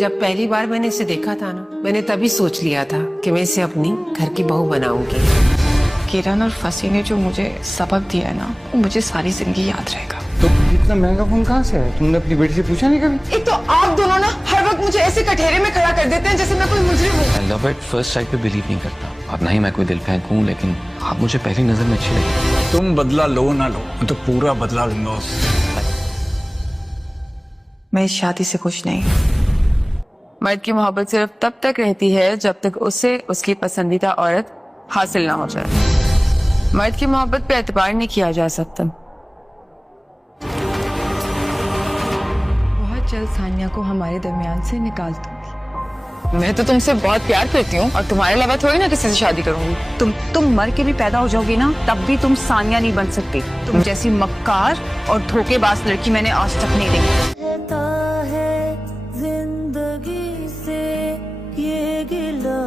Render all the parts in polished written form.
जब पहली बार मैंने इसे देखा था ना, मैंने तभी सोच लिया था कि मैं इसे अपनी घर की बहू बनाऊंगी। किरण और फसी ने जो मुझे सबक दिया है ना, वो मुझे सारी जिंदगी याद रहेगा। तो इतना महंगा फोन कहाँ से है? तुमने अपनी बेटी से पूछा नहीं कभी? एक तो आप दोनों ना हर वक्त मुझे ऐसे कठेरे में खड़ा कर देते हैं जैसे मैं कोई मुजरिम हूँ। I love at first sight पे बिलीव नहीं करता, और ना ही मैं कोई दिल फेंक हूँ, लेकिन आप मुझे पहली नजर में अच्छी लगी। तुम बदला लो ना लो, मैं तो पूरा बदला लूंगा उससे। मैं इस शादी से खुश नहीं। मर्द की मोहब्बत सिर्फ तब तक रहती है जब तक उसे उसकी पसंदीदा औरत हासिल ना हो जाए। मर्द की मोहब्बत पे एतबार नहीं किया जा सकता। बहुत जल्द सानिया को हमारे दरमियान से निकाल दूंगी। मैं तो तुमसे बहुत प्यार करती हूँ और तुम्हारे अलावा थोड़ी ना किसी से शादी करूंगी। तुम मर के भी पैदा हो जाओगी ना, तब भी तुम सानिया नहीं बन सकती। तुम जैसी मक्कार और धोखेबाज लड़की मैंने आज तक नहीं देखी। जिंदगी से ये गिला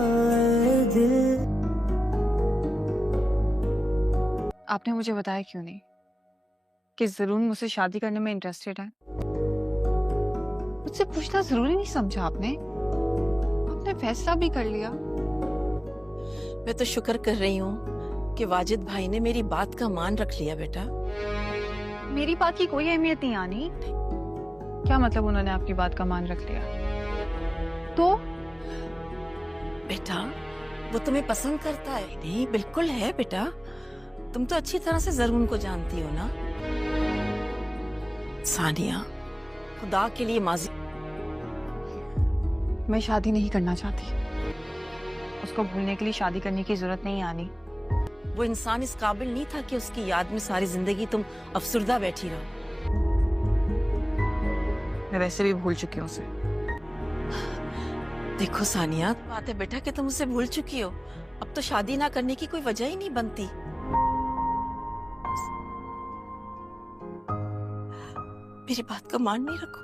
दिल। आपने मुझे बताया क्यों नहीं कि जरूर मुझसे शादी करने में इंटरेस्टेड है? मुझसे पूछना जरूरी नहीं समझा आपने? आपने फैसला भी कर लिया। मैं तो शुक्र कर रही हूँ कि वाजिद भाई ने मेरी बात का मान रख लिया बेटा। मेरी बात की कोई अहमियत नहीं आनी। क्या मतलब उन्होंने आपकी बात का मान रख लिया? तो बेटा वो तुम्हें पसंद करता है। नहीं बिल्कुल है बेटा, तुम तो अच्छी तरह से जरून को जानती हो ना। सानिया खुदा के लिए माजी। मैं शादी नहीं करना चाहती। उसको भूलने के लिए शादी करने की जरूरत नहीं आनी। वो इंसान इस काबिल नहीं था कि उसकी याद में सारी जिंदगी तुम अफसुर्दा बैठी रहो। मैं वैसे भी भूल चुकी हूँ उसे। देखो सानिया, बात है बेटा कि तुम उसे भूल चुकी हो। अब तो शादी ना करने की कोई वजह ही नहीं बनती। मेरी बात का मान नहीं रखो।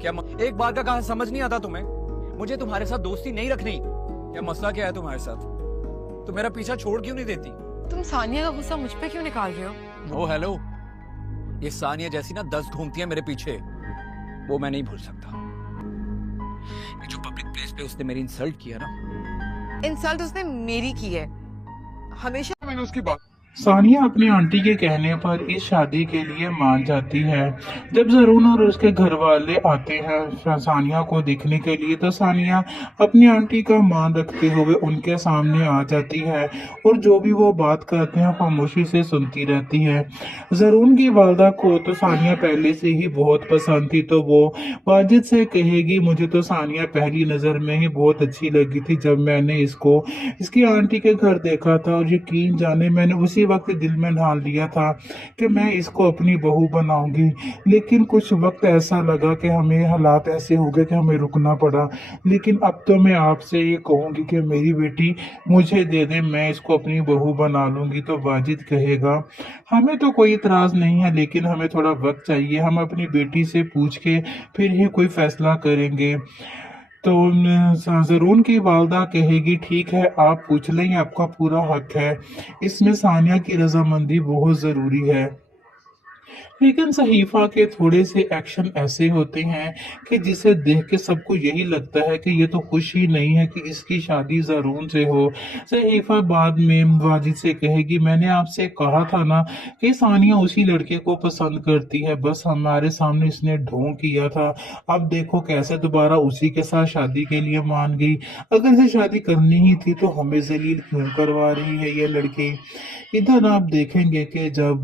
क्या एक बात का कहा समझ नहीं आता तुम्हें? मुझे तुम्हारे साथ दोस्ती नहीं रखनी। क्या मसला क्या है तुम्हारे साथ? तुम मेरा पीछा छोड़ क्यों नहीं देती? तुम सानिया का गुस्सा मुझ पे क्यों निकाल रहे हो? ओ हेलो, ये सानिया जैसी ना 10 घूमती है मेरे पीछे, वो मैं नहीं भूल सकता। ये जो पब्लिक प्लेस पे उसने मेरी इंसल्ट किया ना। इंसल्ट उसने मेरी की है। हमेशा मैंने उसकी बात। सानिया अपनी आंटी के कहने पर इस शादी के लिए मान जाती है। जब जरून और उसके घर वाले आते हैं सानिया को देखने के लिए, तो सानिया अपनी आंटी का मान रखते हुए उनके सामने आ जाती है और जो भी वो बात करते हैं खामोशी से सुनती रहती है। जरून की वालदा को तो सानिया पहले से ही बहुत पसंद थी, तो वो वाजिद से कहेगी मुझे तो सानिया पहली नज़र में ही बहुत अच्छी लगी थी जब मैंने इसको इसकी आंटी के घर देखा था, और यकीन जाने मैंने उसी वक्त दिल में ठान लिया था कि मैं इसको अपनी बहू बनाऊंगी। लेकिन कुछ वक्त ऐसा लगा कि हमें हालात ऐसे हो गए कि हमें रुकना पड़ा। लेकिन अब तो मैं आपसे ये कहूंगी कि मेरी बेटी मुझे दे दे, मैं इसको अपनी बहू बना लूंगी। तो वाजिद कहेगा हमें तो कोई इतराज नहीं है, लेकिन हमें थोड़ा वक्त चाहिए, हम अपनी बेटी से पूछ के फिर ही कोई फैसला करेंगे। तो जरून की वालदा कहेगी ठीक है, आप पूछ लें, आपका पूरा हक है। इसमें सानिया की रजामंदी बहुत ज़रूरी है। लेकिन सहीफा के थोड़े से एक्शन ऐसे होते हैं कि जिसे देख के सबको यही लगता है कि ये तो खुश ही नहीं है कि इसकी शादी जरून से हो। सहीफा बाद में वाजिद से कहेगी मैंने आपसे कहा था ना कि सानिया उसी लड़के को पसंद करती है, बस हमारे सामने इसने ढोंग किया था। अब देखो कैसे दोबारा उसी के साथ शादी के लिए मान गई। अगर इसे शादी करनी ही थी तो हमें जलील क्यों करवा रही है ये लड़की। इधर आप देखेंगे कि जब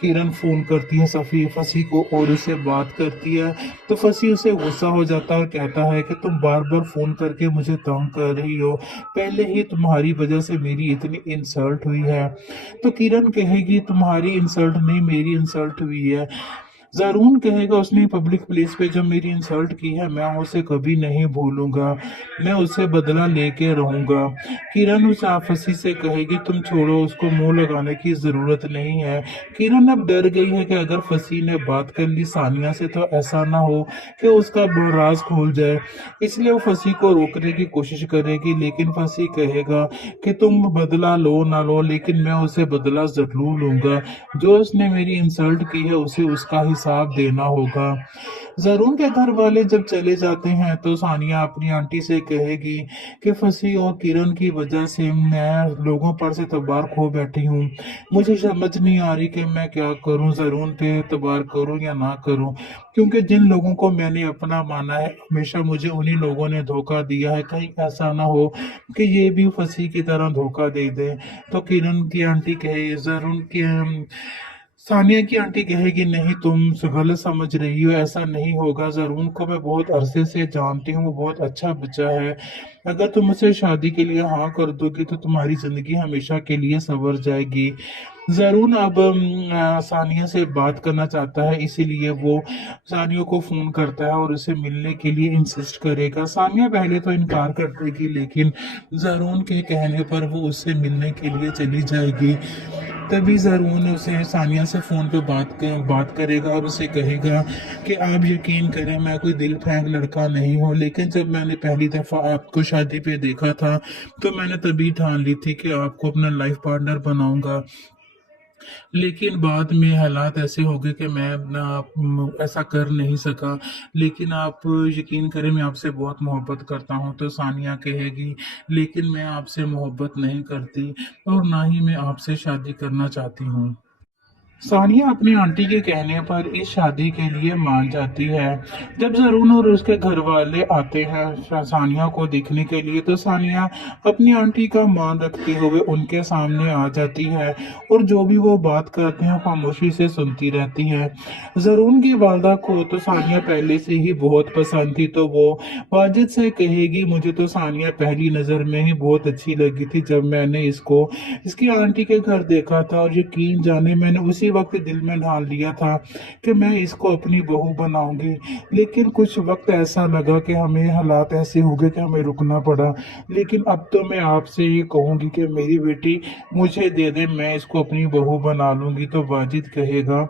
किरण फोन करती है फसी को और उसे बात करती है, तो फसी उसे गुस्सा हो जाता है और कहता है कि तुम बार बार फोन करके मुझे तंग कर रही हो, पहले ही तुम्हारी वजह से मेरी इतनी इंसल्ट हुई है। तो किरण कहेगी तुम्हारी इंसल्ट नहीं, मेरी इंसल्ट हुई है। जरून कहेगा उसने पब्लिक प्लेस पे जब मेरी इंसल्ट की है मैं उसे कभी नहीं भूलूंगा, मैं उसे बदला लेके रहूंगा। किरण उस फंसी से कहेगी तुम छोड़ो उसको, मुंह लगाने की जरूरत नहीं है। किरण अब डर गई है कि अगर फंसी ने बात कर ली सानिया से तो ऐसा ना हो कि उसका राज खुल जाए, इसलिए वो फंसी को रोकने की कोशिश करेगी। लेकिन फंसी कहेगा कि तुम बदला लो ना लो लेकिन मैं उसे बदला जरूर लूंगा, जो उसने मेरी इंसल्ट की है उसे उसका हिसाब देना होगा। जरून के घर वाले जब चले जाते हैं तो सानिया अपनी आंटी से कहेगी कि फंसी और किरण की वजह से मैं लोगों पर से तबार खो बैठी हूँ, मुझे समझ नहीं आ रही कि मैं क्या करूँ, जरून पे तबार करूँ या ना करूँ, क्योंकि जिन लोगों को मैंने अपना माना है हमेशा मुझे उन्हीं लोगों ने धोखा दिया है, कहीं ऐसा ना हो कि ये भी फंसी की तरह धोखा दे दे। तो किरण की आंटी कहे जरून की सानिया की आंटी कहेगी नहीं तुम गलत समझ रही हो, ऐसा नहीं होगा, जरून को मैं बहुत अरसे से जानती हूँ, वो बहुत अच्छा बच्चा है, अगर तुम उसे शादी के लिए हाँ कर दोगी तो तुम्हारी जिंदगी हमेशा के लिए संवर जाएगी। जरून अब सानिया से बात करना चाहता है, इसीलिए वो सानिया को फोन करता है और उसे मिलने के लिए इंसिस्ट करेगा। सानिया पहले तो इनकार कर देगी लेकिन जरून के कहने पर वो उससे मिलने के लिए चली जाएगी। तभी जरून उसे सानिया से फोन पे बात करेगा और उसे कहेगा कि आप यकीन करें मैं कोई दिल फेंक लड़का नहीं हूँ, लेकिन जब मैंने पहली दफा आपको शादी पे देखा था तो मैंने तभी ठान ली थी कि आपको अपना लाइफ पार्टनर बनाऊंगा, लेकिन बाद में हालात ऐसे हो गए कि मैं ऐसा कर नहीं सका, लेकिन आप यकीन करें मैं आपसे बहुत मोहब्बत करता हूँ। तो सानिया कहेगी लेकिन मैं आपसे मोहब्बत नहीं करती और ना ही मैं आपसे शादी करना चाहती हूँ। सानिया अपनी आंटी के कहने पर इस शादी के लिए मान जाती है। जब जरून और उसके घर वाले आते हैं सानिया को देखने के लिए तो सानिया अपनी आंटी का मान रखते हुए उनके सामने आ जाती है और जो भी वो बात करते हैं खामोशी से सुनती रहती है। जरून की वालदा को तो सानिया पहले से ही बहुत पसंद थी, तो वो वाजिद से कहेगी मुझे तो सानिया पहली नजर में ही बहुत अच्छी लगी थी जब मैंने इसको इसकी आंटी के घर देखा था, और यकीन जाने मैंने उसी वक्त दिल में ठान लिया था कि मैं इसको अपनी बहू बनाऊंगी, लेकिन कुछ वक्त ऐसा लगा कि हमें हालात ऐसे हो गए कि हमें रुकना पड़ा, लेकिन अब तो मैं आपसे ये कहूंगी कि मेरी बेटी मुझे दे दे, मैं इसको अपनी बहू बना लूंगी। तो वाजिद कहेगा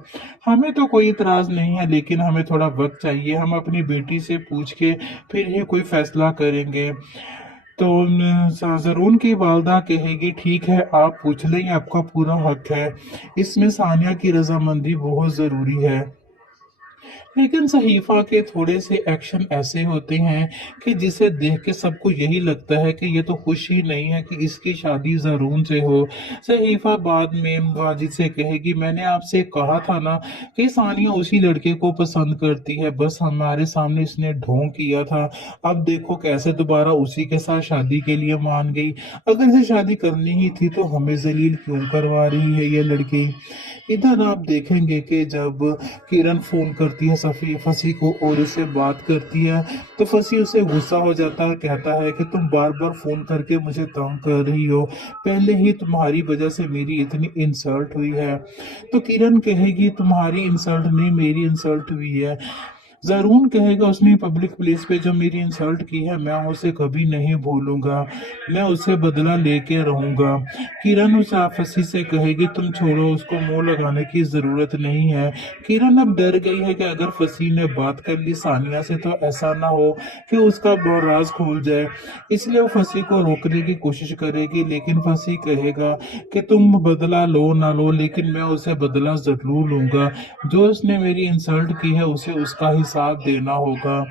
हमें तो कोई इतराज नहीं है लेकिन हमें थोड़ा वक्त चाहिए, हम अपनी बेटी से पूछ के फिर ही कोई फैसला करेंगे। तो जरून की वालदा कहेगी ठीक है आप पूछ लें, आपका पूरा हक है, इसमें सानिया की रजामंदी बहुत जरूरी है। लेकिन सहीफा के थोड़े से एक्शन ऐसे होते हैं कि जिसे देख के सबको यही लगता है कि ये तो खुशी नहीं है कि इसकी शादी जरून से हो। सहीफा बाद में वाजिद से कहेगी मैंने आपसे कहा था ना कि सानिया उसी लड़के को पसंद करती है, बस हमारे सामने इसने ढोंग किया था, अब देखो कैसे दोबारा उसी के साथ शादी के लिए मान गई, अगर इसे शादी करनी ही थी तो हमें जलील क्यों करवा रही है ये लड़की। इधर आप देखेंगे कि जब किरण फोन करती है फंसी को और उससे बात करती है तो फंसी उसे गुस्सा हो जाता है, कहता है कि तुम बार बार फोन करके मुझे तंग कर रही हो, पहले ही तुम्हारी वजह से मेरी इतनी इंसल्ट हुई है। तो किरण कहेगी तुम्हारी इंसल्ट नहीं मेरी इंसल्ट हुई है। जरून कहेगा उसने पब्लिक प्लेस पे जो मेरी इंसल्ट की है मैं उसे कभी नहीं भूलूंगा, मैं उसे बदला लेके रहूंगा। किरण उस फंसी से कहेगी तुम छोड़ो उसको, मुंह लगाने की जरूरत नहीं है। किरण अब डर गई है कि अगर फंसी ने बात कर ली सानिया से तो ऐसा ना हो कि उसका राज खुल जाए, इसलिए वो फंसी को रोकने की कोशिश करेगी। लेकिन फंसी कहेगा कि तुम बदला लो ना लो लेकिन मैं उसे बदला जरूर लूंगा, जो उसने मेरी इंसल्ट की है उसे उसका हिसाब देना होगा।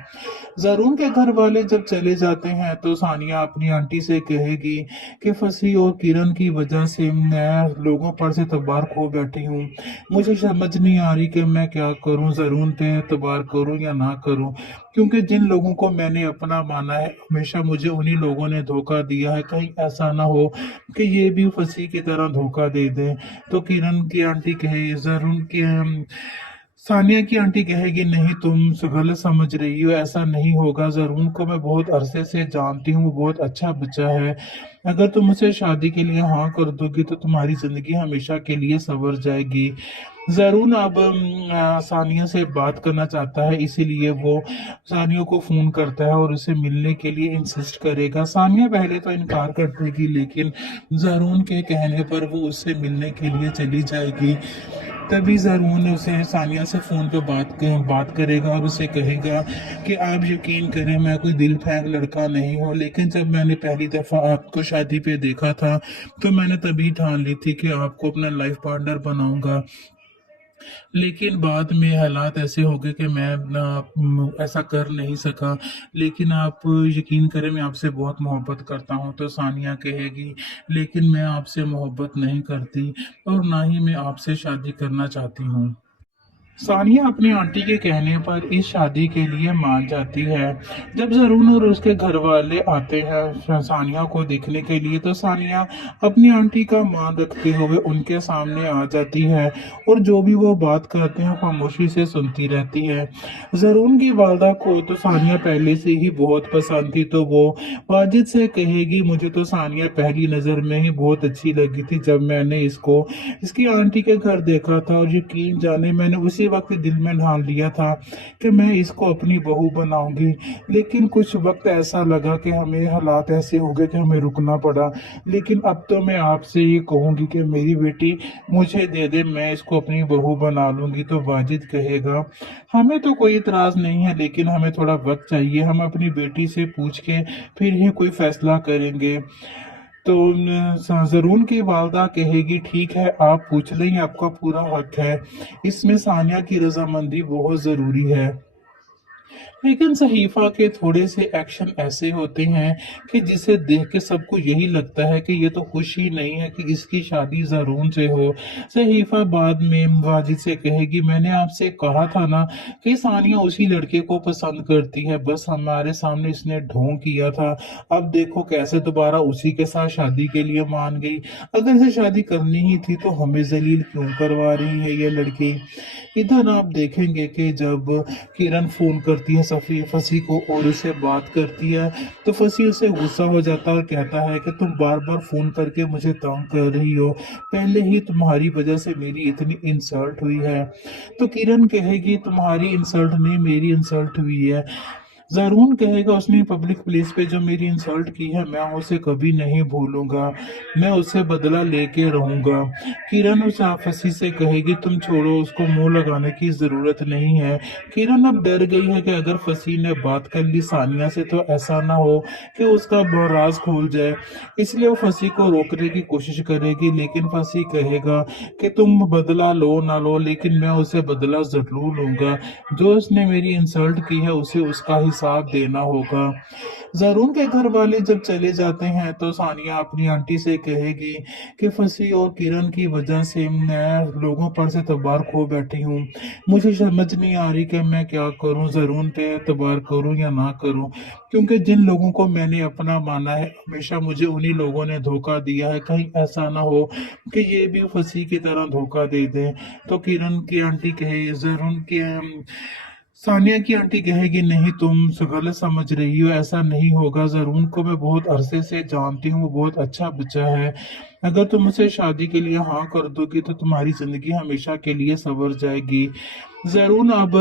जरून के घर वाले जब चले जाते हैं तो सानिया अपनी आंटी से कहेगी कि फंसी और किरण की वजह से मैं लोगों पर से तबार खो बैठी हूँ, मुझे समझ नहीं आ रही कि मैं क्या करूँ, जरून पे तबार करूँ या ना करूँ, क्योंकि जिन लोगों को मैंने अपना माना है हमेशा मुझे उन्हीं लोगों ने धोखा दिया है, कहीं ऐसा ना हो कि ये भी फंसी की तरह धोखा दे दे। तो किरण की आंटी कहे जरून की सानिया की आंटी कहेगी नहीं तुम गलत समझ रही हो, ऐसा नहीं होगा। जरून को मैं बहुत अरसे से जानती हूँ, वो बहुत अच्छा बच्चा है। अगर तुम उसे शादी के लिए हाँ कर दोगी तो तुम्हारी जिंदगी हमेशा के लिए संवर जाएगी। जरून अब सानिया से बात करना चाहता है, इसीलिए वो सानिया को फोन करता है और उसे मिलने के लिए इंसिस्ट करेगा। सानिया पहले तो इनकार कर देगी, लेकिन जरून के कहने पर वो उससे मिलने के लिए चली जाएगी। तभी जरून उसे सानिया से फोन पे बात करेगा और उसे कहेगा कि आप यकीन करें मैं कोई दिल फेंक लड़का नहीं हूँ, लेकिन जब मैंने पहली दफा आपको शादी पे देखा था तो मैंने तभी ठान ली थी कि आपको अपना लाइफ पार्टनर बनाऊंगा। लेकिन बाद में हालात ऐसे हो गए कि मैं ऐसा कर नहीं सका। लेकिन आप यकीन करें मैं आपसे बहुत मोहब्बत करता हूँ। तो सानिया कहेगी लेकिन मैं आपसे मोहब्बत नहीं करती और ना ही मैं आपसे शादी करना चाहती हूँ। सानिया अपनी आंटी के कहने पर इस शादी के लिए मान जाती है। जब जरून और उसके घर वाले आते हैं सानिया को देखने के लिए तो सानिया अपनी आंटी का मान रखते हुए उनके सामने आ जाती है और जो भी वो बात करते हैं खामोशी से सुनती रहती है। जरून की वालदा को तो सानिया पहले से ही बहुत पसंद थी, तो वो वाजिद से कहेगी मुझे तो सानिया पहली नज़र में ही बहुत अच्छी लगी थी जब मैंने इसको इसकी आंटी के घर देखा था, और यकीन जाने मैंने उसी वक्त दिल में ठान लिया था कि मैं इसको अपनी बहू बनाऊंगी। लेकिन कुछ वक्त ऐसा लगा कि हमें हालात ऐसे हो गए कि हमें रुकना पड़ा। लेकिन अब तो मैं आपसे ये कहूंगी कि मेरी बेटी मुझे दे दे, मैं इसको अपनी बहू बना लूंगी। तो वाजिद कहेगा हमें तो कोई इतराज नहीं है, लेकिन हमें थोड़ा वक्त चाहिए, हम अपनी बेटी से पूछ के फिर ही कोई फैसला करेंगे। तो जरून की वालदा कहेगी ठीक है आप पूछ लें, आपका पूरा हक है, इसमें सानिया की रजामंदी बहुत जरूरी है। लेकिन सहीफा के थोड़े से एक्शन ऐसे होते हैं कि जिसे देख के सबको यही लगता है कि ये तो खुश ही नहीं है कि इसकी शादी जरून से हो। सहीफा बाद में वाजिद से कहेगी मैंने आपसे कहा था ना कि सानिया उसी लड़के को पसंद करती है, बस हमारे सामने इसने ढोंग किया था, अब देखो कैसे दोबारा उसी के साथ शादी के लिए मान गई। अगर इसे शादी करनी ही थी तो हमें जलील क्यों करवा रही है ये लड़की। इधर आप देखेंगे कि जब किरण फोन करती है फसी को और उसे बात करती है तो फसी उसे गुस्सा हो जाता है और कहता है कि तुम बार बार फोन करके मुझे तंग कर रही हो, पहले ही तुम्हारी वजह से मेरी इतनी इंसल्ट हुई है। तो किरण कहेगी तुम्हारी इंसल्ट नहीं मेरी इंसल्ट हुई है। जरून कहेगा उसने पब्लिक प्लेस पे जो मेरी इंसल्ट की है मैं उसे कभी नहीं भूलूंगा, मैं उससे बदला लेके रहूंगा। किरण उस फसी से कहेगी तुम छोड़ो, उसको मुंह लगाने की जरूरत नहीं है। किरण अब डर गई है कि अगर फसी ने बात कर ली सानिया से तो ऐसा ना हो कि उसका राज खोल जाए, इसलिए वो फसी को रोकने की कोशिश करेगी। लेकिन फसी कहेगा कि तुम बदला लो ना लो लेकिन मैं उसे बदला जरूर लूंगा, जो उसने मेरी इंसल्ट की है उसे उसका हिसाब देना होगा। जरून के घर वाले जब चले जाते हैं तो सानिया अपनी आंटी से कहेगी कि फसी और किरण की वजह से मैं लोगों पर से तबार खो बैठी हूँ, मुझे समझ नहीं आ रही कि मैं क्या करूँ, जरून पे एतबार करूँ या ना करूँ, क्योंकि जिन लोगों को मैंने अपना माना है हमेशा मुझे उन्हीं लोगों ने धोखा दिया है, कहीं ऐसा ना हो कि ये भी फसी की तरह धोखा दे दें। तो किरण की आंटी कहे जरून की सानिया की आंटी कहेगी नहीं तुम गलत समझ रही हो, ऐसा नहीं होगा। जरून को मैं बहुत अरसे से जानती हूँ, वो बहुत अच्छा बच्चा है। अगर तुम उसे शादी के लिए हाँ कर दोगी तो तुम्हारी जिंदगी हमेशा के लिए संवर जाएगी। जरून अब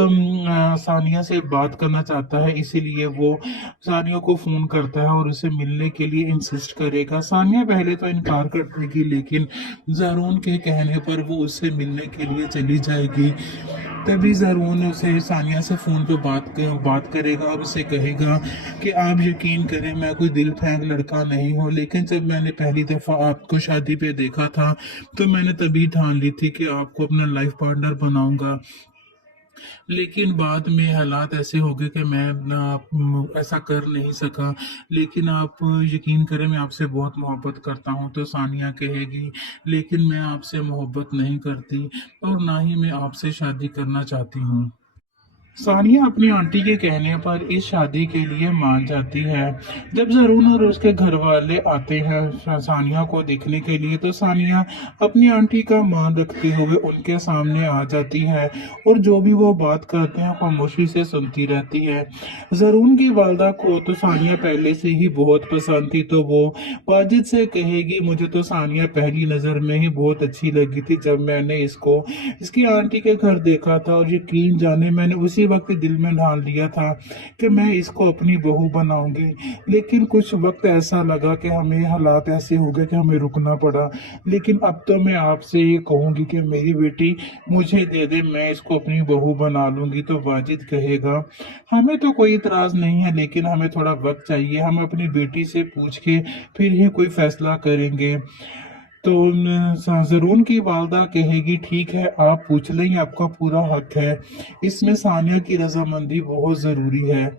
सानिया से बात करना चाहता है, इसीलिए वो सानिया को फोन करता है और उसे मिलने के लिए इंसिस्ट करेगा। सानिया पहले तो इनकार कर देगी, लेकिन जरून के कहने पर वो उससे मिलने के लिए चली जाएगी। तभी जरून उसे सानिया से फोन पे बात करेगा और उसे कहेगा कि आप यकीन करें मैं कोई दिल फेंक लड़का नहीं हूँ, लेकिन जब मैंने पहली दफा आपको शादी पे देखा था तो मैंने तभी ठान ली थी कि आपको अपना लाइफ पार्टनर बनाऊंगा। लेकिन बाद में हालात ऐसे हो गए कि मैं ऐसा कर नहीं सका। लेकिन आप यकीन करें मैं आपसे बहुत मोहब्बत करता हूँ। तो सानिया कहेगी लेकिन मैं आपसे मोहब्बत नहीं करती और ना ही मैं आपसे शादी करना चाहती हूँ। सानिया अपनी आंटी के कहने पर इस शादी के लिए मान जाती है। जब जरून और उसके घर वाले आते हैं सानिया को देखने के लिए तो सानिया अपनी आंटी का मान रखते हुए उनके सामने आ जाती है और जो भी वो बात करते हैं खामोशी से सुनती रहती है। जरून की वालदा को तो सानिया पहले से ही बहुत पसंद थी, तो वो वाजिद से कहेगी मुझे तो सानिया पहली नज़र में ही बहुत अच्छी लगी थी जब मैंने इसको इसकी आंटी के घर देखा था, और यकीन जाने मैंने उसी वक्त दिल में ढाल लिया था कि मैं इसको अपनी बहू बनाऊंगी। लेकिन कुछ वक्त ऐसा लगा कि हमें हालात ऐसे हो गए कि हमें रुकना पड़ा। लेकिन अब तो मैं आपसे ये कहूंगी कि मेरी बेटी मुझे दे दे, मैं इसको अपनी बहू बना लूंगी। तो वाजिद कहेगा हमें तो कोई इतराज नहीं है, लेकिन हमें थोड़ा वक्त चाहिए, हम अपनी बेटी से पूछ के फिर ही कोई फैसला करेंगे। तो जरून की वालदा कहेगी ठीक है, आप पूछ लें, ये आपका पूरा हक है, इसमें सानिया की रजामंदी बहुत ज़रूरी है।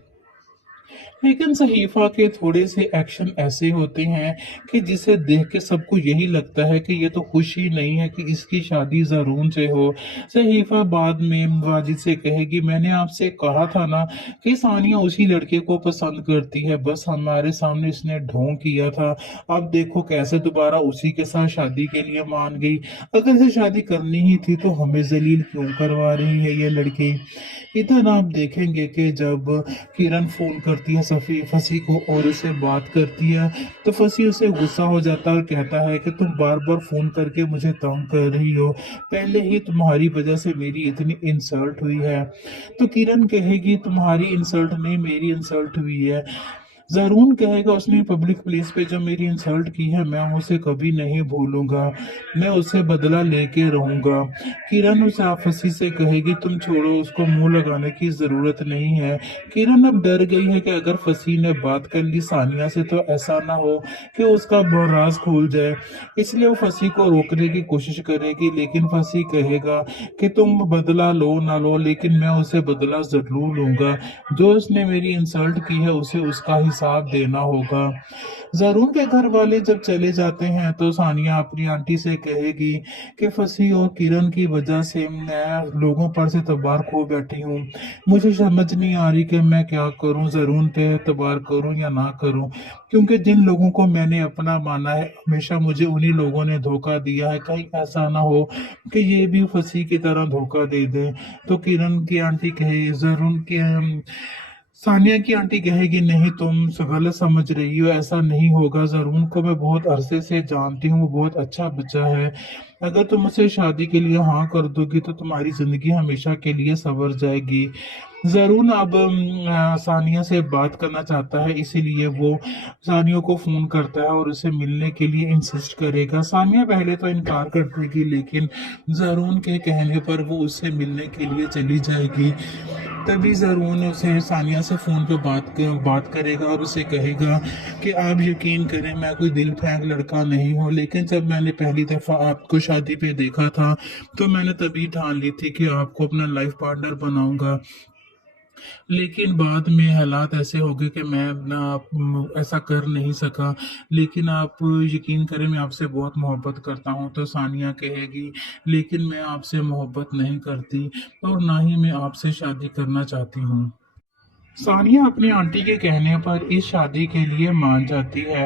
लेकिन सहीफा के थोड़े से एक्शन ऐसे होते हैं कि जिसे देख के सबको यही लगता है कि ये तो खुश ही नहीं है कि इसकी शादी जरून से हो। सहीफा बाद में वाजिद से कहेगी मैंने आपसे कहा था ना कि सानिया उसी लड़के को पसंद करती है, बस हमारे सामने इसने ढोंग किया था, अब देखो कैसे दोबारा उसी के साथ शादी के लिए मान गई। अगर इसे शादी करनी ही थी तो हमें जलील क्यों करवा रही है ये लड़की। इधर आप देखेंगे कि जब किरण फोन करती है फसी को और उसे बात करती है तो फसी उसे गुस्सा हो जाता है और कहता है कि तुम बार बार फोन करके मुझे तंग कर रही हो, पहले ही तुम्हारी वजह से मेरी इतनी इंसल्ट हुई है। तो किरण कहेगी तुम्हारी इंसल्ट नहीं, मेरी इंसल्ट हुई है। जरून कहेगा उसने पब्लिक प्लेस पे जो मेरी इंसल्ट की है मैं उसे कभी नहीं भूलूंगा, मैं उससे बदला लेके रहूंगा। किरण उस फसी से कहेगी तुम छोड़ो, उसको मुंह लगाने की जरूरत नहीं है। किरण अब डर गई है कि अगर फसी ने बात कर ली सानिया से तो ऐसा ना हो कि उसका राज खुल जाए, इसलिए वो फसी को रोकने की कोशिश करेगी। लेकिन फसी कहेगा कि तुम बदला लो ना लो, लेकिन मैं उसे बदला जरूर लूंगा, जो उसने मेरी इंसल्ट की है उसे उसका हिसाब देना होगा। जरून के घर वाले जब चले जाते हैं तो सानिया अपनी आंटी से कहेगी कि फसी और किरण की वजह से मैं लोगों पर से तबार खो बैठी हूँ, मुझे समझ नहीं आ रही कि मैं क्या करूँ, जरून पे तबार करूँ या ना करूँ, क्योंकि जिन लोगों को मैंने अपना माना है हमेशा मुझे उन्हीं लोगों ने धोखा दिया है, कहीं ऐसा ना हो कि ये भी फसी की तरह धोखा दे दे। तो किरण की आंटी कहे जरून की सानिया की आंटी कहेगी नहीं तुम गलत समझ रही हो, ऐसा नहीं होगा, जरून को मैं बहुत अरसे से जानती हूँ, वो बहुत अच्छा बच्चा है, अगर तुम उसे शादी के लिए हाँ कर दोगी तो तुम्हारी जिंदगी हमेशा के लिए संवर जाएगी। जरून अब सानिया से बात करना चाहता है, इसीलिए वो सानिया को फोन करता है और उसे मिलने के लिए इंसिस्ट करेगा। सानिया पहले तो इनकार कर देगी, लेकिन जरून के कहने पर वो उससे मिलने के लिए चली जाएगी। तभी जरून उसे सानिया से फोन पे बात करेगा और उसे कहेगा कि आप यकीन करें मैं कोई दिल फेंक लड़का नहीं हूँ, लेकिन जब मैंने पहली दफा आपको शादी पे देखा था तो मैंने तभी ठान ली थी कि आपको अपना लाइफ पार्टनर बनाऊंगा, लेकिन बाद में हालात ऐसे हो गए कि मैं ऐसा कर नहीं सका, लेकिन आप यकीन करें मैं आपसे बहुत मोहब्बत करता हूँ। तो सानिया कहेगी लेकिन मैं आपसे मोहब्बत नहीं करती और ना ही मैं आपसे शादी करना चाहती हूँ। सानिया अपनी आंटी के कहने पर इस शादी के लिए मान जाती है।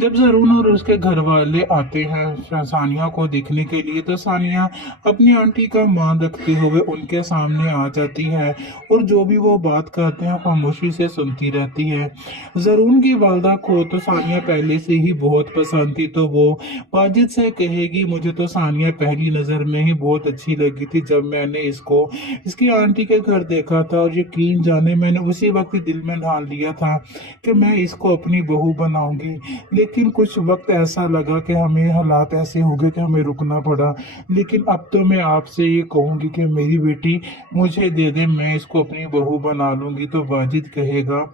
जब जरून और उसके घर वाले आते हैं सानिया को देखने के लिए तो सानिया अपनी आंटी का मान रखते हुए उनके सामने आ जाती है और जो भी वो बात करते हैं खामोशी से सुनती रहती है। जरून की वालदा को तो सानिया पहले से ही बहुत पसंद थी, तो वो वाजिद से कहेगी मुझे तो सानिया पहली नज़र में ही बहुत अच्छी लगी थी जब मैंने इसको इसकी आंटी के घर देखा था, और यकीन जाने मैंने उसी वक्त दिल में ढाल लिया था कि मैं इसको अपनी बहू बनाऊंगी। लेकिन कुछ वक्त ऐसा लगा कि हमें हालात ऐसे हो गए कि हमें रुकना पड़ा। लेकिन अब तो मैं आपसे ये कहूंगी कि मेरी बेटी मुझे दे दे, मैं इसको अपनी बहू बना लूंगी। तो वाजिद कहेगा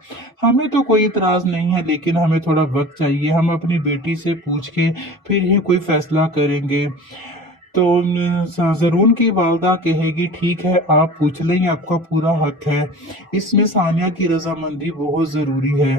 हमें तो कोई इतराज नहीं है, लेकिन हमें थोड़ा वक्त चाहिए, हम अपनी बेटी से पूछ के फिर ही कोई फैसला करेंगे। तो जरून की वालदा कहेगी ठीक है, आप पूछ लें, ये आपका पूरा हक है, इसमें सानिया की रजामंदी बहुत ज़रूरी है।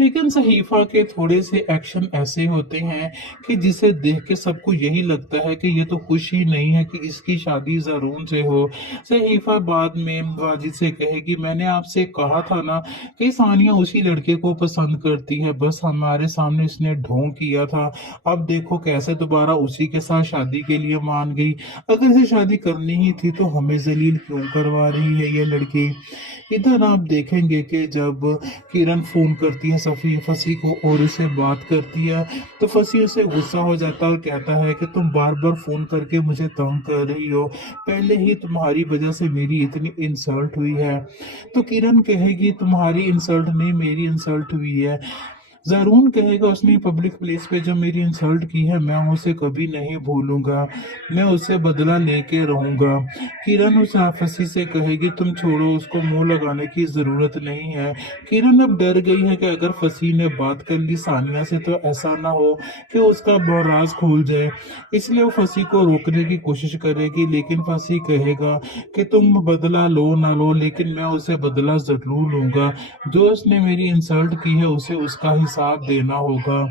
लेकिन सहीफा के थोड़े से एक्शन ऐसे होते हैं कि जिसे देख के सबको यही लगता है कि ये तो खुश ही नहीं है कि इसकी शादी जरून से हो। सहीफा बाद में वाजिद से कहेगी, मैंने आपसे कहा था ना कि सानिया उसी लड़के को पसंद करती है, बस हमारे सामने इसने ढोंग किया था। अब देखो कैसे दोबारा उसी के साथ शादी के लिए मान गई। अगर इसे शादी करनी ही थी तो हमें जलील क्यों करवा रही है ये लड़की। इधर आप देखेंगे कि जब किरण फोन करती है सफी फसी को और उसे बात करती है तो फसी उसे गुस्सा हो जाता है और कहता है कि तुम बार बार फोन करके मुझे तंग कर रही हो, पहले ही तुम्हारी वजह से मेरी इतनी इंसल्ट हुई है। तो किरण कहेगी, तुम्हारी इंसल्ट नहीं मेरी इंसल्ट हुई है। जरून कहेगा, उसने पब्लिक प्लेस पे जो मेरी इंसल्ट की है मैं उसे कभी नहीं भूलूंगा, मैं उससे बदला लेके रहूंगा। किरण उस फंसी से कहेगी, तुम छोड़ो उसको, मुंह लगाने की जरूरत नहीं है। किरण अब डर गई है कि अगर फंसी ने बात कर ली सानिया से तो ऐसा ना हो कि उसका राज खुल जाए, इसलिए वो फंसी को रोकने की कोशिश करेगी। लेकिन फंसी कहेगा कि तुम बदला लो ना लो लेकिन मैं उसे बदला जरूर लूंगा, जो उसने मेरी इंसल्ट की है उसे उसका हिसाब देना होगा।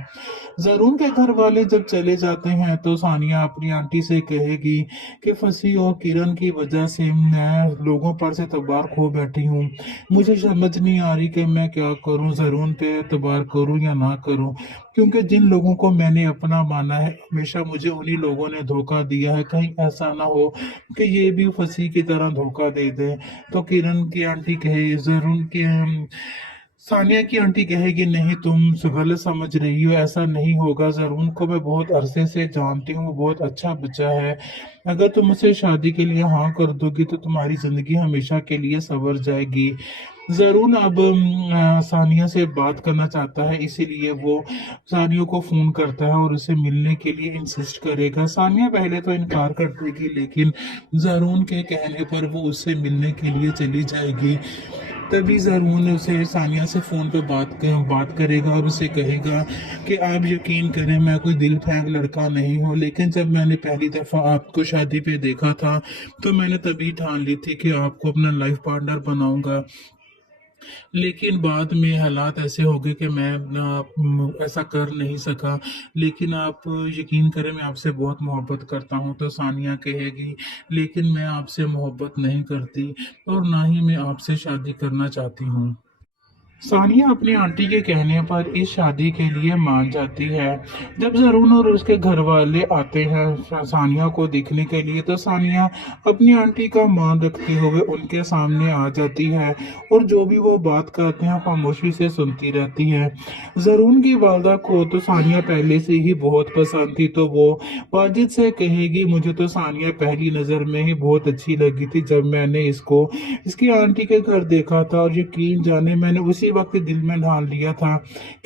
जरून के घर वाले जब चले जाते हैं तो सानिया अपनी आंटी से कहेगी कि फंसी और किरण की वजह से मैं लोगों पर से एतबार खो बैठी हूँ, मुझे समझ नहीं आ रही कि मैं क्या करूँ, जरून पे एतबार करूँ या ना करूँ, क्योंकि जिन लोगों को मैंने अपना माना है हमेशा मुझे उन्हीं लोगों ने धोखा दिया है, कहीं ऐसा ना हो कि ये भी फंसी की तरह धोखा दे दे। तो किरण की आंटी कहे, जरून की सानिया की आंटी कहेगी, नहीं तुम गलत समझ रही हो, ऐसा नहीं होगा, जरून को मैं बहुत अरसे से जानती हूँ, वो बहुत अच्छा बच्चा है, अगर तुम उसे शादी के लिए हाँ कर दोगी तो तुम्हारी जिंदगी हमेशा के लिए संवर जाएगी। जरून अब सानिया से बात करना चाहता है, इसीलिए वो सानिया को फोन करता है और उसे मिलने के लिए इंसिस्ट करेगा। सानिया पहले तो इनकार कर देगी लेकिन जरून के कहने पर वो उससे मिलने के लिए चली जाएगी। तभी जरून उसे सानिया से फोन पे बात करेगा और उसे कहेगा कि आप यकीन करें मैं कोई दिल फेंक लड़का नहीं हूँ, लेकिन जब मैंने पहली दफा आपको शादी पे देखा था तो मैंने तभी ठान ली थी कि आपको अपना लाइफ पार्टनर बनाऊंगा, लेकिन बाद में हालात ऐसे हो गए कि मैं ऐसा कर नहीं सका, लेकिन आप यकीन करें मैं आपसे बहुत मोहब्बत करता हूँ। तो सानिया कहेगी, लेकिन मैं आपसे मोहब्बत नहीं करती और ना ही मैं आपसे शादी करना चाहती हूँ। सानिया अपनी आंटी के कहने पर इस शादी के लिए मान जाती है। जब जरून और उसके घर वाले आते हैं सानिया को देखने के लिए तो सानिया अपनी आंटी का मान रखते हुए उनके सामने आ जाती है और जो भी वो बात करते हैं खामोशी से सुनती रहती है। जरून की वालदा को तो सानिया पहले से ही बहुत पसंद थी, तो वो वाजिद से कहेगी, मुझे तो सानिया पहली नज़र में ही बहुत अच्छी लगी थी जब मैंने इसको इसकी आंटी के घर देखा था, और यकीन जाने मैंने उसी वक्त दिल में ठान लिया था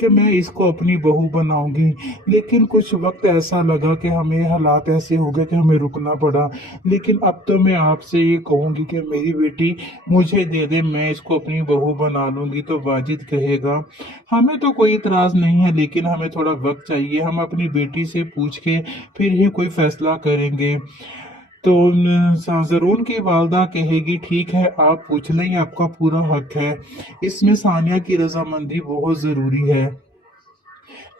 कि मैं इसको अपनी बहू बनाऊंगी। लेकिन कुछ वक्त ऐसा लगा कि हमें हालात ऐसे हो गए कि हमें रुकना पड़ा, लेकिन अब तो मैं आपसे ये कहूंगी कि मेरी बेटी मुझे दे दे, मैं इसको अपनी बहू बना लूंगी। तो वाजिद कहेगा, हमें तो कोई इतराज नहीं है लेकिन हमें थोड़ा वक्त चाहिए, हम अपनी बेटी से पूछ के फिर ही कोई फैसला करेंगे। तो जरून की वालदा कहेगी, ठीक है आप पूछ लें, ये आपका पूरा हक है, इसमें सानिया की रजामंदी बहुत जरूरी है।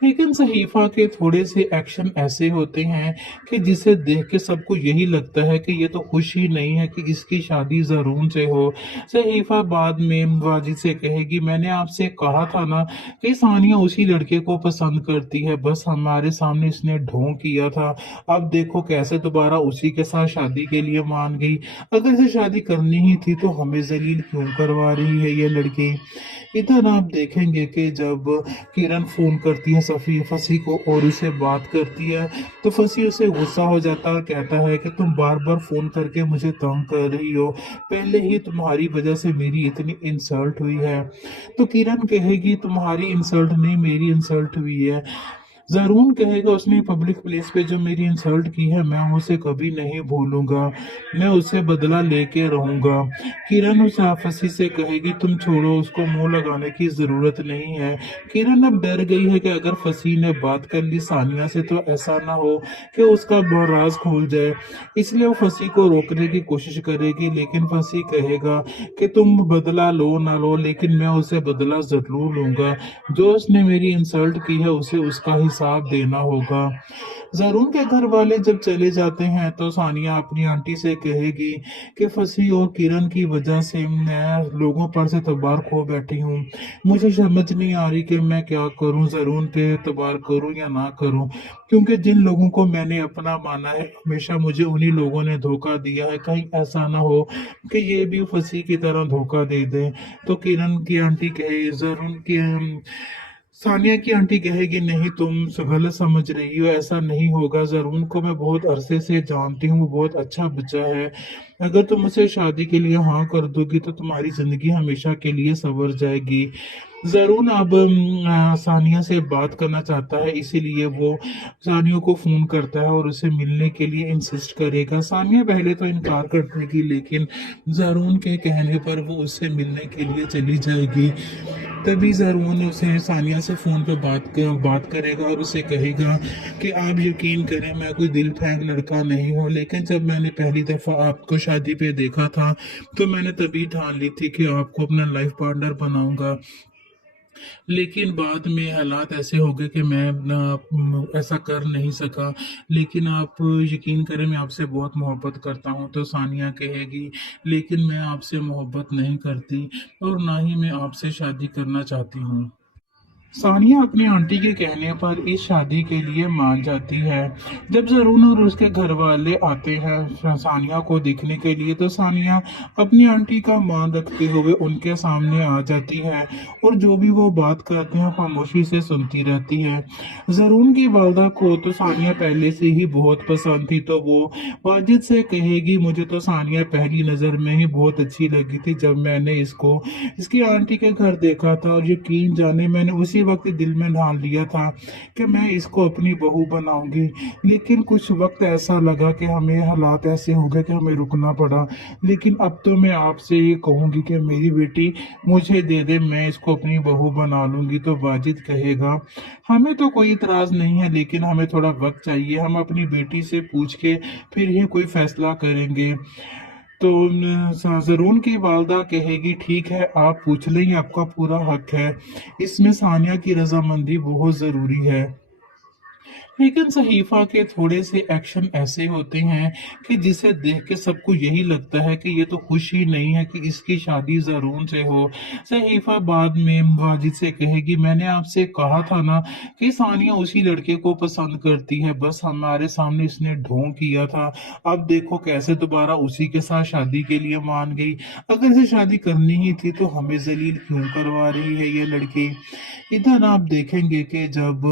लेकिन सहीफा के थोड़े से एक्शन ऐसे होते हैं कि जिसे देख के सबको यही लगता है कि ये तो खुश ही नहीं है कि इसकी शादी जरून से हो। सहीफा बाद में वाजिद से कहेगी, मैंने आपसे कहा था ना कि सानिया उसी लड़के को पसंद करती है, बस हमारे सामने इसने ढोंग किया था। अब देखो कैसे दोबारा उसी के साथ शादी के लिए मान गई, अगर इसे शादी करनी ही थी तो हमें जलील क्यों करवा रही है ये लड़की। इधर आप देखेंगे कि जब किरण फोन करती है सफी फसी को और उसे बात करती है तो फसी उसे गुस्सा हो जाता है और कहता है कि तुम बार बार फोन करके मुझे तंग कर रही हो, पहले ही तुम्हारी वजह से मेरी इतनी इंसल्ट हुई है। तो किरण कहेगी, तुम्हारी इंसल्ट नहीं मेरी इंसल्ट हुई है। जरून कहेगा उसने पब्लिक प्लेस पे जो मेरी इंसल्ट की है मैं उसे कभी नहीं भूलूंगा, मैं उससे बदला लेके रहूंगा। किरण उस फंसी से कहेगी तुम छोड़ो, उसको मुंह लगाने की जरूरत नहीं है। किरण अब डर गई है कि अगर फंसी ने बात कर ली सानिया से तो ऐसा ना हो कि उसका राज खोल जाए, इसलिए वो फंसी को रोकने की कोशिश करेगी। लेकिन फंसी कहेगा कि तुम बदला लो ना लो लेकिन मैं उसे बदला जरूर लूंगा, जो उसने मेरी इंसल्ट की है उसे उसका हिसाब देना होगा। जरून के घर वाले जब चले जाते हैं तो सानिया अपनी आंटी से कहेगी कि फंसी और किरण की वजह से मैं लोगों पर से तबार खो बैठी हूँ, मुझे समझ नहीं आ रही कि मैं क्या करूँ, जरून पे तबार करूँ या ना करूँ, क्योंकि जिन लोगों को मैंने अपना माना है हमेशा मुझे उन्हीं लोगों ने धोखा दिया है, कहीं ऐसा ना हो कि ये भी फंसी की तरह धोखा दे दे। तो किरण की आंटी कहे जरून की सानिया की आंटी कहेगी नहीं तुम गलत समझ रही हो, ऐसा नहीं होगा, जरून को मैं बहुत अरसे से जानती हूँ, वो बहुत अच्छा बच्चा है, अगर तुम उसे शादी के लिए हाँ कर दोगी तो तुम्हारी जिंदगी हमेशा के लिए संवर जाएगी। जरून अब सानिया से बात करना चाहता है, इसीलिए वो सानिया को फोन करता है और उसे मिलने के लिए इंसिस्ट करेगा। सानिया पहले तो इनकार करने की लेकिन जरून के कहने पर वो उससे मिलने के लिए चली जाएगी। तभी जरून उसे सानिया से फोन पे बात करेगा और उसे कहेगा कि आप यकीन करें मैं कोई दिल फेंक लड़का नहीं हूँ, लेकिन जब मैंने पहली दफा आपको शादी पे देखा था तो मैंने तभी ठान ली थी कि आपको अपना लाइफ पार्टनर बनाऊंगा, लेकिन बाद में हालात ऐसे हो गए कि मैं ऐसा कर नहीं सका, लेकिन आप यकीन करें मैं आपसे बहुत मोहब्बत करता हूँ। तो सानिया कहेगी लेकिन मैं आपसे मोहब्बत नहीं करती और ना ही मैं आपसे शादी करना चाहती हूँ। सानिया अपनी आंटी के कहने पर इस शादी के लिए मान जाती है। जब जरून और उसके घर वाले आते हैं सानिया को देखने के लिए तो सानिया अपनी आंटी का मान रखते हुए उनके सामने आ जाती है और जो भी वो बात करते हैं खामोशी से सुनती रहती है। जरून की वालदा को तो सानिया पहले से ही बहुत पसंद थी, तो वो वाजिद से कहेगी मुझे तो सानिया पहली नजर में ही बहुत अच्छी लगी थी, जब मैंने इसको इसकी आंटी के घर देखा था और यकीन जाने मैंने उसी वक्त दिल में ठान लिया था कि मैं इसको अपनी बहू बनाऊंगी, लेकिन कुछ वक्त ऐसा लगा कि हमें हालात ऐसे हो गए कि हमें रुकना पड़ा, लेकिन अब तो मैं आपसे ये कहूंगी कि मेरी बेटी मुझे दे दे, मैं इसको अपनी बहू बना लूंगी। तो वाजिद कहेगा हमें तो कोई इतराज नहीं है लेकिन हमें थोड़ा वक्त चाहिए, हम अपनी बेटी से पूछ के फिर ही कोई फैसला करेंगे। तो जरून की वालदा कहेगी ठीक है आप पूछ लें, ये आपका पूरा हक है, इसमें सानिया की रजामंदी बहुत जरूरी है। लेकिन सहीफा के थोड़े से एक्शन ऐसे होते हैं कि जिसे देख के सबको यही लगता है कि ये तो खुश ही नहीं है कि इसकी शादी जरून से हो। सहीफा बाद में वाजिद से कहेगी मैंने आपसे कहा था ना कि सानिया उसी लड़के को पसंद करती है, बस हमारे सामने इसने ढोंग किया था, अब देखो कैसे दोबारा उसी के साथ शादी के लिए मान गई, अगर इसे शादी करनी ही थी तो हमें जलील क्यों करवा रही है ये लड़की। इधर आप देखेंगे कि जब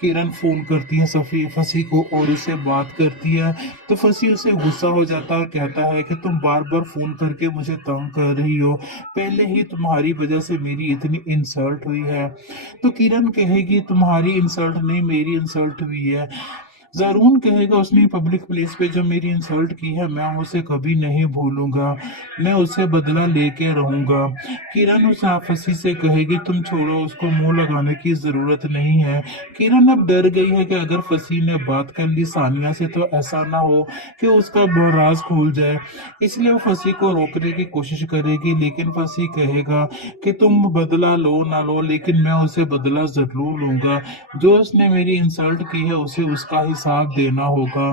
किरण फोन करती है सफी फंसी को और उससे बात करती है तो फंसी उसे गुस्सा हो जाता है और कहता है कि तुम बार बार फोन करके मुझे तंग कर रही हो, पहले ही तुम्हारी वजह से मेरी इतनी इंसल्ट हुई है। तो किरण कहेगी तुम्हारी इंसल्ट नहीं मेरी इंसल्ट हुई है। जरून कहेगा उसने पब्लिक प्लेस पे जो मेरी इंसल्ट की है मैं उसे कभी नहीं भूलूंगा, मैं उससे बदला लेके रहूंगा। किरण उस फंसी से कहेगी तुम छोड़ो, उसको मुंह लगाने की जरूरत नहीं है। किरण अब डर गई है कि अगर फंसी ने बात कर ली सानिया से तो ऐसा ना हो कि उसका राज खोल जाए, इसलिए वो फंसी को रोकने की कोशिश करेगी। लेकिन फंसी कहेगा कि तुम बदला लो ना लो लेकिन मैं उसे बदला जरूर लूंगा, जो उसने मेरी इंसल्ट की है उसे उसका हिसाब देना होगा।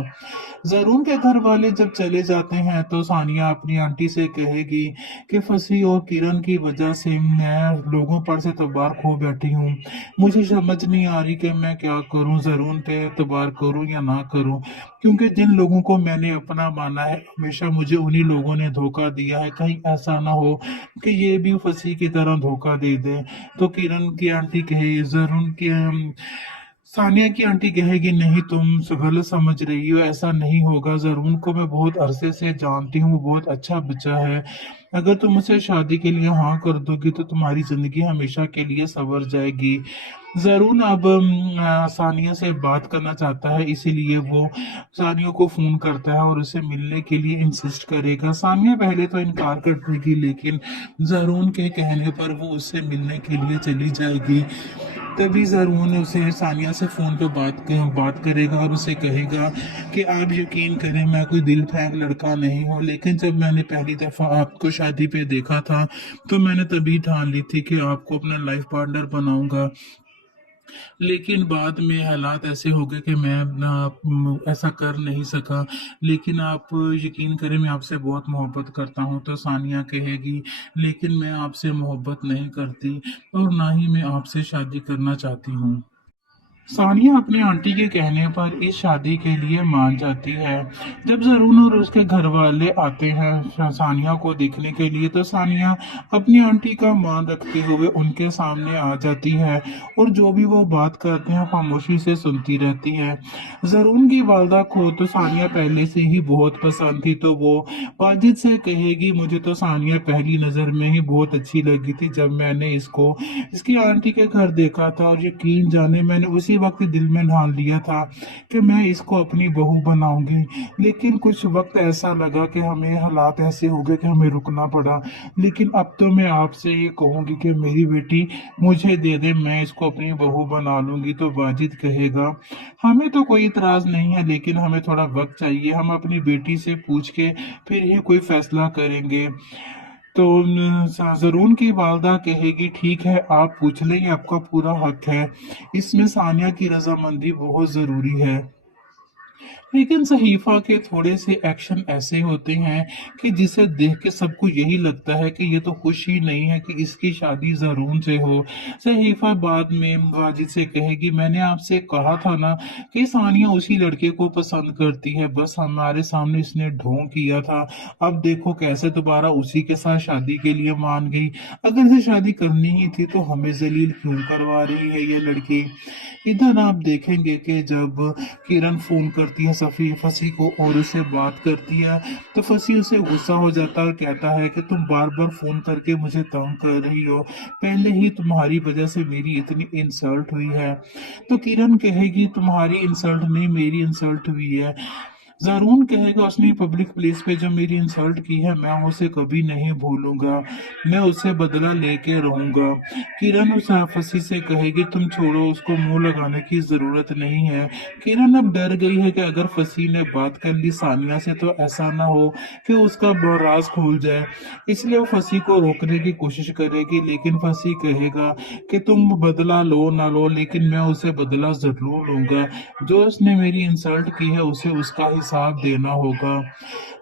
जरून के घर वाले जब चले जाते हैं तो सानिया अपनी आंटी से कहेगी कि फंसी और किरण की वजह से मैं लोगों पर से तबार खो बैठी हूँ, मुझे समझ नहीं आ रही कि मैं क्या करूँ, जरून पे तबार करूँ या ना करूँ, क्योंकि जिन लोगों को मैंने अपना माना है हमेशा मुझे उन्हीं लोगों ने धोखा दिया है, कहीं ऐसा ना हो कि ये भी फंसी की तरह धोखा दे दे। तो किरण की आंटी कहे जरून की सानिया की आंटी कहेगी नहीं तुम गलत समझ रही हो, ऐसा नहीं होगा, जरून को मैं बहुत अरसे से जानती हूँ, वो बहुत अच्छा बच्चा है, अगर तुम उसे शादी के लिए हाँ कर दोगी तो तुम्हारी जिंदगी हमेशा के लिए संवर जाएगी। जरून अब सानिया से बात करना चाहता है, इसीलिए वो सानिया को फोन करता है और उसे मिलने के लिए इंसिस्ट करेगा। सानिया पहले तो इनकार कर देगी, लेकिन जरून के कहने पर वो उससे मिलने के लिए चली जाएगी। तभी जरून उसे सानिया से फोन पे बात करेगा और उसे कहेगा कि आप यकीन करें, मैं कोई दिल फेंक लड़का नहीं हूँ, लेकिन जब मैंने पहली दफा आपको शादी पे देखा था तो मैंने तभी ठान ली थी कि आपको अपना लाइफ पार्टनर बनाऊंगा। लेकिन बाद में हालात ऐसे हो गए कि मैं ऐसा कर नहीं सका। लेकिन आप यकीन करें, मैं आपसे बहुत मोहब्बत करता हूँ। तो सानिया कहेगी, लेकिन मैं आपसे मोहब्बत नहीं करती और ना ही मैं आपसे शादी करना चाहती हूँ। सानिया अपनी आंटी के कहने पर इस शादी के लिए मान जाती है। जब जरून और उसके घर वाले आते हैं सानिया को देखने के लिए, तो सानिया अपनी आंटी का मान रखते हुए उनके सामने आ जाती है और जो भी वो बात करते हैं खामोशी से सुनती रहती है। जरून की वालदा को तो सानिया पहले से ही बहुत पसंद थी, तो वो वाजिद से कहेगी, मुझे तो सानिया पहली नजर में ही बहुत अच्छी लगी थी जब मैंने इसको इसकी आंटी के घर देखा था, और यकीन जाने मैंने उसी वक्त दिल में ठान लिया था कि मैं इसको अपनी बहू बनाऊंगी। लेकिन कुछ वक्त ऐसा लगा कि हमें हालात ऐसे हो गए कि हमें रुकना पड़ा। लेकिन अब तो मैं आपसे ये कहूंगी कि मेरी बेटी मुझे दे दे, मैं इसको अपनी बहू बना लूंगी। तो वाजिद कहेगा, हमें तो कोई इतराज नहीं है, लेकिन हमें थोड़ा वक्त चाहिए, हम अपनी बेटी से पूछ के फिर ही कोई फैसला करेंगे। तो जरून की वालदा कहेगी, ठीक है, आप पूछ लें, ये आपका पूरा हक है। इसमें सानिया की रजामंदी बहुत जरूरी है। लेकिन सहीफा के थोड़े से एक्शन ऐसे होते हैं कि जिसे देख के सबको यही लगता है कि ये तो खुश ही नहीं है कि इसकी शादी जरून से हो। सहीफा बाद में वाजिद से कहेगी, मैंने आपसे कहा था ना कि सानिया उसी लड़के को पसंद करती है, बस हमारे सामने इसने ढोंग किया था। अब देखो कैसे दोबारा उसी के साथ शादी के लिए मान गई। अगर इसे शादी करनी ही थी तो हमें जलील क्यों करवा रही है ये लड़की। इधर आप देखेंगे कि जब किरण फोन करती है सफी फसी को और उसे बात करती है, तो फसी उसे गुस्सा हो जाता है और कहता है कि तुम बार बार फोन करके मुझे तंग कर रही हो, पहले ही तुम्हारी वजह से मेरी इतनी इंसल्ट हुई है। तो किरण कहेगी, तुम्हारी इंसल्ट नहीं, मेरी इंसल्ट हुई है। जरून कहेगा, उसने पब्लिक प्लेस पे जो मेरी इंसल्ट की है मैं उसे कभी नहीं भूलूंगा, मैं उससे बदला लेके रहूंगा। किरण उस फंसी से कहेगी, तुम छोड़ो, उसको मुंह लगाने की जरूरत नहीं है। किरण अब डर गई है कि अगर फंसी ने बात कर ली सानिया से तो ऐसा ना हो कि उसका राज खुल जाए, इसलिए वो फंसी को रोकने की कोशिश करेगी। लेकिन फंसी कहेगा कि तुम बदला लो ना लो, लेकिन मैं उसे बदला जरूर लूंगा। जो उसने मेरी इंसल्ट की है उसे उसका हिसाब देना होगा।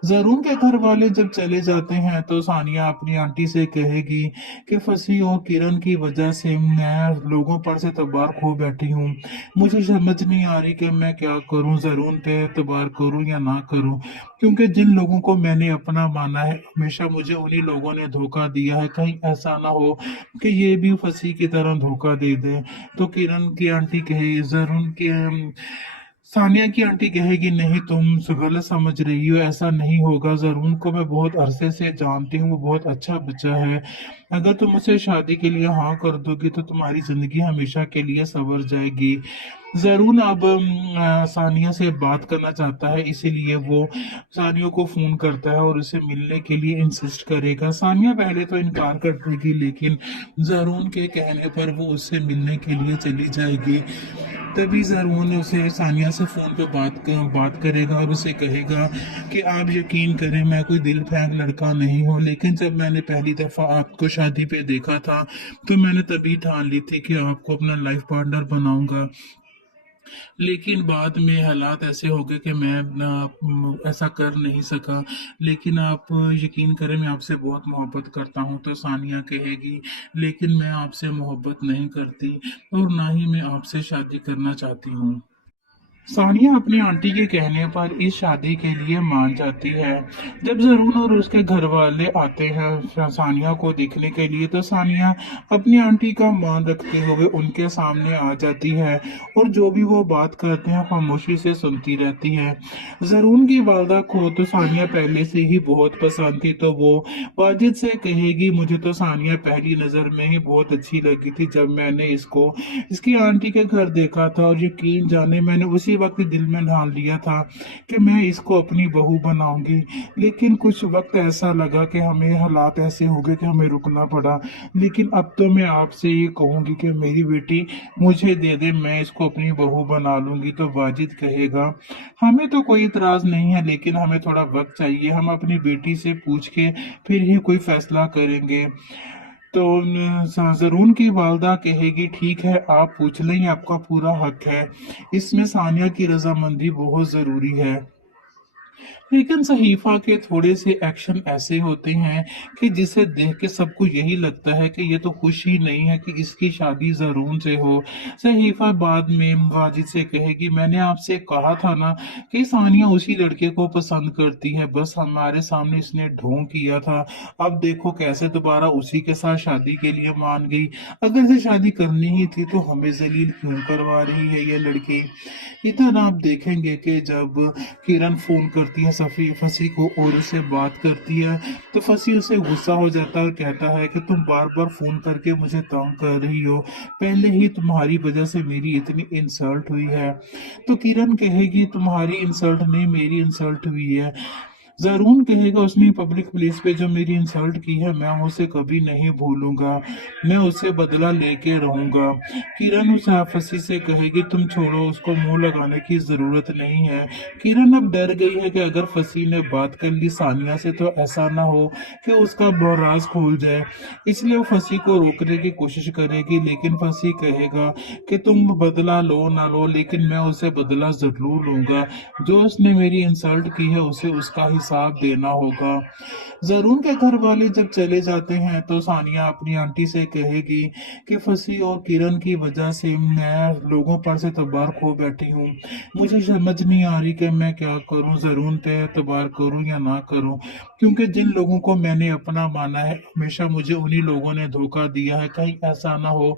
जरून के घर वाले जब चले जाते हैं तो सानिया अपनी आंटी से कहेगी कि फसी और किरण की वजह से मैं लोगों पर से एतबार खो बैठी हूँ। मुझे समझ नहीं आ रही कि मैं क्या करूँ, जरून पे एतबार करूँ या ना करूँ, क्योंकि जिन लोगों को मैंने अपना माना है हमेशा मुझे उन्हीं लोगों ने धोखा दिया है। कहीं ऐसा ना हो कि ये भी फसी की तरह धोखा दे दे। तो किरण की आंटी कहे, जरून की सानिया की आंटी कहेगी, नहीं तुम गलत समझ रही हो, ऐसा नहीं होगा। जरून को मैं बहुत अरसे से जानती हूँ, वो बहुत अच्छा बच्चा है। अगर तुम उसे शादी के लिए हाँ कर दोगी तो तुम्हारी जिंदगी हमेशा के लिए संवर जाएगी। जरून अब सानिया से बात करना चाहता है, इसीलिए वो सानिया को फोन करता है और उसे मिलने के लिए इंसिस्ट करेगा। सानिया पहले तो इनकार कर देगी, लेकिन जरून के कहने पर वो उससे मिलने के लिए चली जाएगी। तभी जरून उसे सानिया से फोन पे बात करेगा और उसे कहेगा कि आप यकीन करें, मैं कोई दिल फेंक लड़का नहीं हूँ, लेकिन जब मैंने पहली दफा आपको शादी पे देखा था तो मैंने तभी ठान ली थी कि आपको अपना लाइफ पार्टनर बनाऊंगा। लेकिन बाद में हालात ऐसे हो गए कि मैं ऐसा कर नहीं सका। लेकिन आप यकीन करें, मैं आपसे बहुत मोहब्बत करता हूँ। तो सानिया कहेगी, लेकिन मैं आपसे मोहब्बत नहीं करती और ना ही मैं आपसे शादी करना चाहती हूँ। सानिया अपनी आंटी के कहने पर इस शादी के लिए मान जाती है। जब जरून और उसके घर वाले आते हैं सानिया को देखने के लिए तो सानिया अपनी आंटी का मान रखते हुए उनके सामने आ जाती है और जो भी वो बात करते हैं खामोशी से सुनती रहती है। जरून की वालदा को तो सानिया पहले से ही बहुत पसंद थी, तो वो वाजिद से कहेगी मुझे तो सानिया पहली नजर में ही बहुत अच्छी लगी थी। जब मैंने इसको इसकी आंटी के घर देखा था और यकीन जाने मैंने उसी वक्त दिल में ठान लिया था कि मैं इसको अपनी बहू बनाऊंगी। लेकिन कुछ वक्त ऐसा लगा कि हमें हालात ऐसे हो गए कि हमें रुकना पड़ा। लेकिन अब तो मैं आपसे ये कहूंगी कि मेरी बेटी मुझे दे दे, मैं इसको अपनी बहू बना लूंगी। तो वाजिद कहेगा हमें तो कोई इतराज नहीं है, लेकिन हमें थोड़ा वक्त चाहिए, हम अपनी बेटी से पूछ के फिर ही कोई फैसला करेंगे। तो जरून की वालदा कहेगी ठीक है, आप पूछ लें, ये आपका पूरा हक है। इसमें सानिया की रजामंदी बहुत जरूरी है। लेकिन सहीफा के थोड़े से एक्शन ऐसे होते हैं कि जिसे देख के सबको यही लगता है कि ये तो खुश ही नहीं है कि इसकी शादी जरून से हो। सहीफा बाद में वाजिद से कहेगी मैंने आपसे कहा था ना कि सानिया उसी लड़के को पसंद करती है, बस हमारे सामने इसने ढोंग किया था। अब देखो कैसे दोबारा उसी के साथ शादी के लिए मान गई। अगर इसे शादी करनी ही थी तो हमें जलील क्यों करवा रही है ये लड़की। इधर आप देखेंगे कि जब किरण फोन करती है फसी को और उसे बात करती है तो फसी उसे गुस्सा हो जाता है और कहता है कि तुम बार बार फोन करके मुझे तंग कर रही हो, पहले ही तुम्हारी वजह से मेरी इतनी इंसल्ट हुई है। तो किरण कहेगी तुम्हारी इंसल्ट नहीं, मेरी इंसल्ट हुई है। जरून कहेगा उसने पब्लिक प्लेस पे जो मेरी इंसल्ट की है मैं उसे कभी नहीं भूलूंगा, मैं उसे बदला लेके रहूंगा। किरण उस फंसी से कहेगी तुम छोड़ो, उसको मुंह लगाने की जरूरत नहीं है। किरण अब डर गई है कि अगर फंसी ने बात कर ली सानिया से तो ऐसा ना हो कि उसका राज खोल जाए, इसलिए वो फंसी को रोकने की कोशिश करेगी। लेकिन फंसी कहेगा कि तुम बदला लो ना लो, लेकिन मैं उसे बदला जरूर लूंगा। जो उसने मेरी इंसल्ट की है उसे उसका हिसाब देना होगा। जरून के घर वाले जब चले जाते हैं तो सानिया अपनी आंटी से कहेगी कि फंसी और किरण की वजह से मैं लोगों पर से एतबार खो बैठी हूँ। मुझे समझ नहीं आ रही कि मैं क्या करूँ, जरून पे एतबार करूँ या ना करूँ, क्योंकि जिन लोगों को मैंने अपना माना है हमेशा मुझे उन्हीं लोगों ने धोखा दिया है। कहीं ऐसा ना हो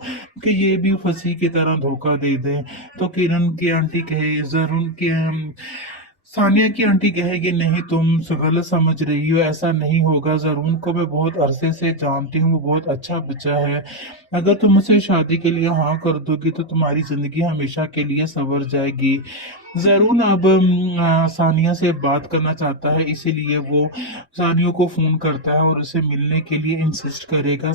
कि ये भी फंसी की तरह धोखा दे दें। तो किरण की आंटी कहे जरून की सानिया की आंटी कहेगी नहीं तुम गलत समझ रही हो, ऐसा नहीं होगा। जरून को मैं बहुत अरसे से जानती हूँ, वो बहुत अच्छा बच्चा है। अगर तुम उसे शादी के लिए हाँ कर दोगी तो तुम्हारी जिंदगी हमेशा के लिए संवर जाएगी। जरून अब सानिया से बात करना चाहता है, इसीलिए वो सानिया को फोन करता है और उसे मिलने के लिए इंसिस्ट करेगा।